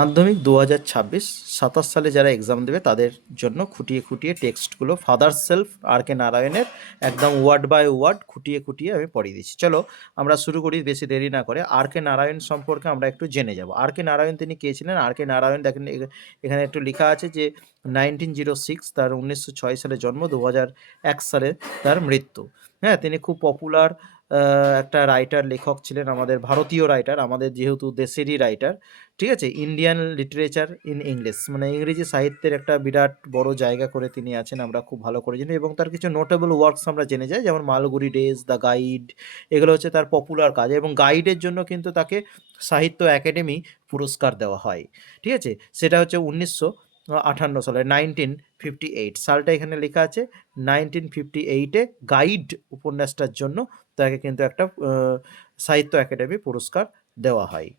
মাধ্যমিক 2026 27 সালে যারা এক্সাম দেবে তাদের জন্য খুঁটিয়ে খুঁটিয়ে টেক্সটগুলো ফাদার সেলফ আর কে নারায়ণের একদম ওয়ার্ড বাই ওয়ার্ড খুঁটিয়ে খুঁটিয়ে আমি পড়িয়ে দিচ্ছি। চলো আমরা শুরু করি, বেশি দেরি না করে। আর কে নারায়ণ সম্পর্কে আমরা একটু জেনে যাব। আর কে নারায়ণ তিনি কে ছিলেন? আর কে নারায়ণ দেখেন এখানে একটু লেখা আছে যে 1906, তার 1906 সালে জন্ম, 2001 সালে তার মৃত্যু। হ্যাঁ, তিনি খুব পপুলার একটা রাইটার, লেখক ছিলেন, আমাদের ভারতীয় রাইটার, আমাদের যেহেতু দেশেরই রাইটার। ঠিক আছে, ইন্ডিয়ান লিটারেচার ইন ইংলিশ, মানে ইংরেজি সাহিত্যের একটা বিরাট বড় জায়গা করে তিনি আছেন, আমরা খুব ভালো করে জানি। এবং তার কিছু নোটেবল ওয়ার্কস আমরা জেনে যাই, যেমন মালগুড়ি ডেজ, দ্য গাইড, এগুলো হচ্ছে তার পপুলার কাজ। এবং গাইডের জন্য কিন্তু তাকে সাহিত্য একাডেমি পুরস্কার দেওয়া হয়। ঠিক আছে, সেটা হচ্ছে 1958 সালে, 1958 সালটা এখানে লেখা আছে। 1958-এ গাইড উপন্যাসটার জন্য তাকে কিন্তু একটা সাহিত্য একাডেমি পুরস্কার দেওয়া হয়।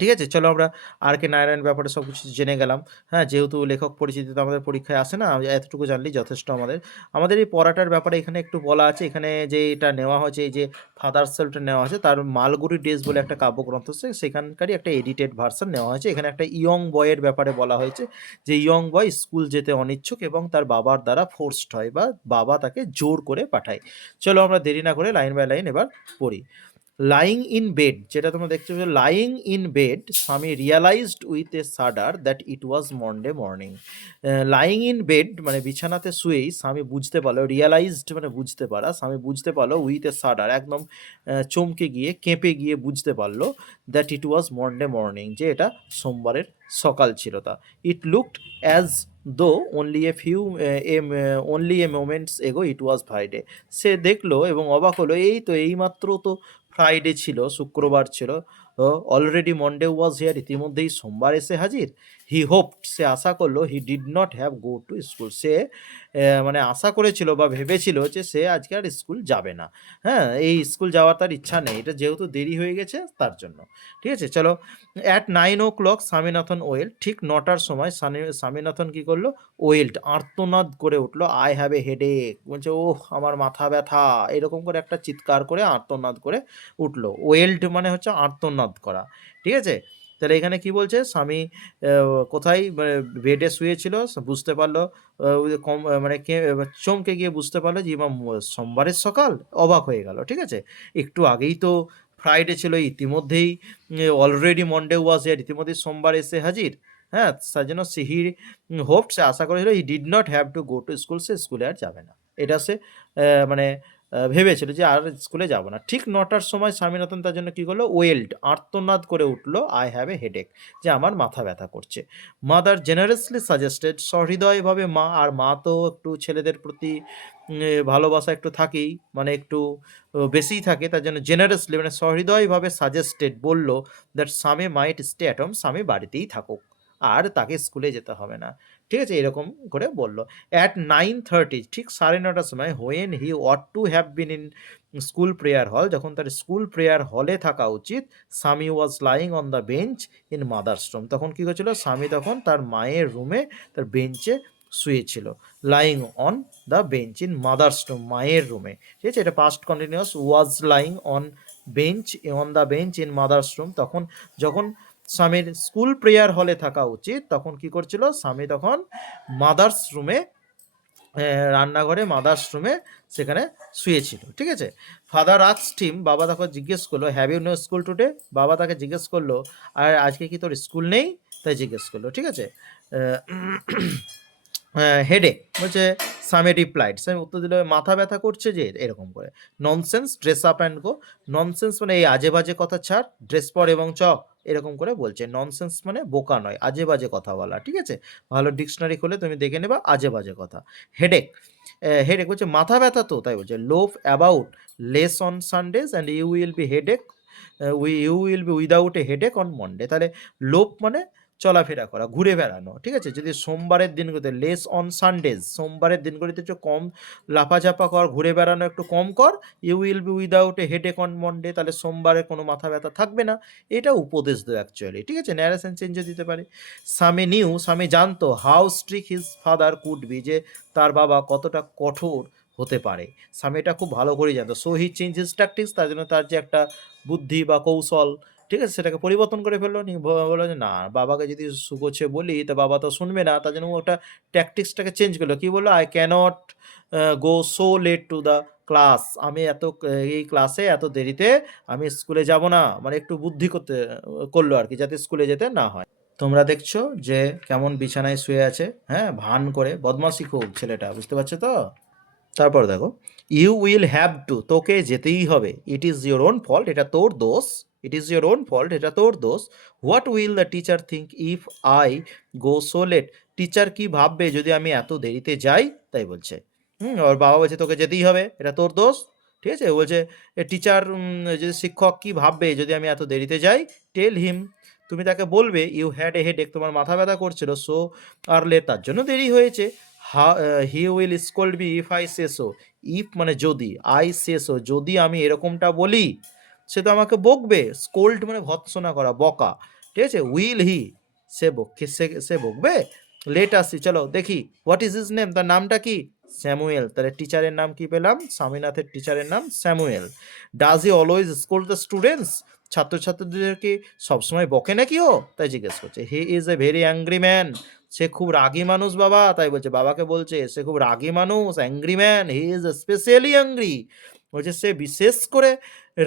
ঠিক আছে, চলো আমরা আর কে নারায়ণ ব্যাপারে সব কিছু জেনে গেলাম। হ্যাঁ, যেহেতু লেখক পরিচিতি তো আমাদের পরীক্ষায় আসে না, এতটুকু জানলেই যথেষ্ট আমাদের। আমাদের এই পড়াটার ব্যাপারে এখানে একটু বলা আছে। এখানে যে এটা নেওয়া হয়েছে, এই যে ফাদার সেলফটা নেওয়া হয়েছে, তার মালগুড়ি ডেজ বলে একটা কাব্যগ্রন্থ আছে, সেখানকারই একটা এডিটেড ভার্সন নেওয়া হয়েছে। এখানে একটা ইয়ং বয়ের ব্যাপারে বলা হয়েছে, যে ইয়ং বয় স্কুল যেতে অনিচ্ছুক এবং তার বাবার দ্বারা ফোর্সড হয়, বা বাবা তাকে জোর করে পাঠায়। চলো আমরা দেরি না করে লাইন বাই লাইন এবার পড়ি। লাইং ইন বেড, যেটা তোমরা দেখছো, লাইং ইন বেড স্বামী realised with a সাডার that it was Monday morning. Lying in bed মানে বিছানাতে শুয়েই স্বামী বুঝতে পারলো, রিয়ালাইজড মানে বুঝতে পারা, স্বামী বুঝতে পারলো উইথ এ সাডার একদম চমকে গিয়ে, কেঁপে গিয়ে বুঝতে পারলো that it was Monday morning, যে এটা সোমবারের সকাল ছিল। তা it looked as though only a moments ago it was Friday. সে দেখলো এবং অবাক হলো, এই তো এইমাত্র তো ফ্রাইডে ছিল, শুক্রবার ছিল। অলরেডি মন্ডে ওয়াজ হিয়ার, ইতিমধ্যেই সোমবার এসে হাজির। হি হোপড, সে আশা করলো, he did not have go to school, সে মানে আশা করেছিল বা ভেবেছিল যে সে আজকে আর স্কুল যাবে না। হ্যাঁ, এই স্কুল যাওয়ার তার ইচ্ছা নেই, এটা যেহেতু দেরি হয়ে গেছে তার জন্য। ঠিক আছে, চলো। অ্যাট 9 o'clock স্বামীনাথন ওয়েল, ঠিক 9টার সময় স্বামীনাথন কি করলো? ওয়েল্ড, আর্তনাদ করে উঠলো। আই হ্যাভ এ হেডেক, বলছে ওহ আমার মাথা ব্যথা, এরকম করে একটা চিৎকার করে আর্তনাদ করে উঠলো। ওয়েল্ড মানে হচ্ছে আর্তনাদ করা। ঠিক আছে, তাহলে এখানে কি বলছে? স্বামী কোথায়, বেডে শুয়েছিল, বুঝতে পারলো, মানে চমকে গিয়ে বুঝতে পারলো যে সোমবারের সকাল, অবাক হয়ে গেল। ঠিক আছে, একটু আগেই তো ফ্রাইডে ছিল, ইতিমধ্যেই অলরেডি মন্ডে ওয়াজ হিয়ার, ইতিমধ্যেই সোমবার এসে হাজির। হ্যাঁ, তার জন্য হি হোপড, সে আশা করেছিল, he did not have to go to school, সে স্কুলে আর যাবে না। এটা সে মানে ভেবেছিল যে আর স্কুলে যাব না। ঠিক 9টার সময় স্বামীনাথন তার জন্য কী করলো? ওয়েল্ড, আর্তনাদ করে উঠলো, আই হ্যাভ এ হেডেক, যে আমার মাথা ব্যথা করছে। মাদার জেনারেসলি সাজেস্টেড, সহৃদয়ভাবে মা, আর মা তো একটু ছেলেদের প্রতি ভালোবাসা একটু থাকেই, মানে একটু বেশিই থাকে, তার জন্য জেনারেসলি মানে সহৃদয়ভাবে সাজেস্টেড, বলল দ্যাট স্বামী মাইট স্টে অ্যাট হোম, স্বামী বাড়িতেই থাকুক, আর তাকে স্কুলে যেতে হবে না। ঠিক আছে, এরকম করে বলল। অ্যাট 9:30, ঠিক 9:30টার সময়, when he ought to have been in school prayer hall, যখন তার স্কুল প্রেয়ার হলে থাকা উচিত, Swami was lying on the bench in mother's room, তখন কী করছিল? স্বামী তখন তার মায়ের রুমে, তার বেঞ্চে শুয়েছিল। Lying on the bench in mother's room, মায়ের রুমে। ঠিক আছে, এটা past continuous, was lying on bench, on the bench in mother's room, তখন যখন স্বামীর স্কুল প্রেয়ার হলে থাকা উচিত, তখন কি করছিল? স্বামী তখন মাদার্স রুমে, রান্নাঘরে মাদার্স রুমে সেখানে শুয়েছিল। ঠিক আছে, ফাদার আস্কড হিম, বাবা তাকে জিজ্ঞেস করলো, have you no school today, বাবা তাকে জিজ্ঞেস করলো, আর আজকে কি তোর স্কুল নেই? তাই জিজ্ঞেস করলো। ঠিক আছে, হেডেক বলছে, স্বামী রিপ্লাইড, স্বামী উত্তর দিল, মাথা ব্যথা করছে যে, এরকম করে। Nonsense, dress up and go, nonsense মানে এই আজে বাজে কথা ছাড়, ড্রেস পর এবং চ, এরকম করে বলছে। ননসেন্স মানে বোকা নয়, আজে বাজে কথা বলা। ঠিক আছে, ভালো ডিকশনারি খুলে তুমি দেখে নেবা আজে বাজে কথা। হেডেক, হেডেক বলছে মাথা ব্যথা তো, তাই বলছে। Rove about less on Sundays and you will be headache, you will be without a headache on Monday, তাহলে লোভ মানে চলাফেরা করা, ঘুরে বেড়ানো। ঠিক আছে, যদি সোমবারের দিনগুলোতে, লেস অন সানডেজ, সোমবারের দিনগুলিতে একটু কম লাফাঝাপা কর, ঘুরে বেড়ানো একটু কম কর। You will be without a headache on Monday, তাহলে সোমবারে কোনো মাথা ব্যথা থাকবে না। এটা উপদেশ দেয় অ্যাকচুয়ালি। ঠিক আছে, ন্যারেশন চেঞ্জও দিতে পারে। স্বামী জানতো how strict his father could be, যে তার বাবা কতটা কঠোর হতে পারে। স্বামী এটা খুব ভালো করেই জানতো। So he change his tactics, তার জন্য তার যে একটা বুদ্ধি বা কৌশল, ঠিক আছে? সেটাকে পরিবর্তন করে ফেললো। নিয়ে বলল যে, "না, বাবাকে যদি সুগোছে বলি তো বাবা তো শুনবে না।" তার জন্য ও ওটা ট্যাকটিক্সটাকে চেঞ্জ করলো। কি বলল? "I cannot go so late to the class." আমি এই ক্লাসে এত দেরিতে আমি স্কুলে যাব না। মানে একটু বুদ্ধি করলো আরকি যাতে স্কুলে যেতে না হয়। তোমরা দেখছো যে কেমন বিছানায় শুয়ে আছে, হ্যাঁ? ভান করে বদমাশি খুব ছেলেটা, বুঝতে পারছো তো? তারপর দেখো, ইউ উইল হ্যাভ টু, তোকে যেতেই হবে। It is your own fault, এটা তোর দোষ। It is your own fault, এটা তোর দোষ। What will the teacher think if I go so late, teacher কি ভাববে যদি আমি এত দেরিতে যাই, তাই বলছে। ওর বাবা বলছে তোকে যেতেই হবে, এটা তোর দোষ। ঠিক আছে, ও বলছে টিচার, যদি শিক্ষক কি ভাববে যদি আমি এত দেরিতে যাই, টেল হিম, তুমি তাকে বলবে ইউ হ্যাড এ হেডেক, তোমার মাথা ব্যথা করছিল, সো আর লেট, তার জন্য দেরি হয়েছে। He will scold me if I say so, if মানে যদি, আই সে সো যদি আমি এরকমটা বলি, সে তো আমাকে বকবে। স্কোল্ড মানে ভৎসনা করা, বকা। ঠিক আছে, উইল হি, সে বকবে। লেট আসি, চলো দেখি। হোয়াট ইজ হিজ নেম, তার নামটা কি? স্যামুয়েল। তাহলে টিচারের নাম কি পেলাম? স্বামীনাথের টিচারের নাম Samuel. Does he always scold the students, ছাত্রছাত্রীদেরকে সবসময় বকে নাকি ও, তাই জিজ্ঞেস করছে। He is a very angry man, সে খুব রাগী মানুষ বাবা, তাই বলছে, বাবাকে বলছে সে খুব রাগী মানুষ, angry man, he is specially angry, বলছে সে বিশেষ করে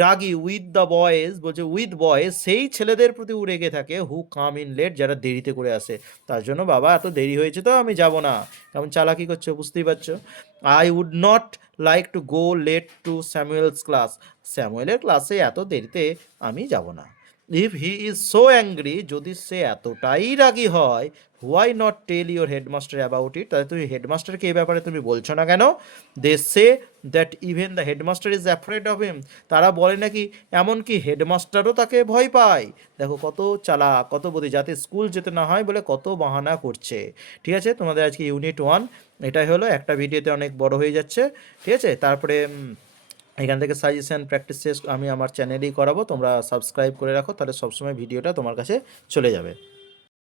রাগী। উইথ দ্য বয়েজ, বলছে উইথ বয়েজ, সেই ছেলেদের প্রতি ও রেগে থাকে, হু কাম ইন লেট, যারা দেরিতে করে আসে। তার জন্য বাবা এত দেরি হয়েছে তো আমি যাব না। কেমন চালাকি করছো, বুঝতেই পারছো। I would not like to go late to Samuel's class, স্যামুয়েলের ক্লাসে এত দেরিতে আমি যাব না। If he is so angry, যদি সে এতটাই রাগী হয়, why not tell your headmaster about it, তাহলে তুমি হেডমাস্টারকে এই ব্যাপারে তুমি বলছো না কেন? They say that even the headmaster is afraid of him, তারা বলে নাকি এমনকি হেডমাস্টারও তাকে ভয় পায়। দেখো কত চালাক, কত বুদ্ধি, যাতে স্কুল যেতে না হয় বলে কত বাহানা করছে। ঠিক আছে, তোমাদের আজকে ইউনিট 1 এটাই হলো। একটা ভিডিওতে অনেক বড় হয়ে যাচ্ছে। ঠিক আছে, তারপরে এখান থেকে সাজেশন প্র্যাকটিস টেস্ট আমি আমার চ্যানেলেই করাবো, তোমরা সাবস্ক্রাইব করে রাখো, তাহলে সবসময় ভিডিওটা তোমার কাছে চলে যাবে।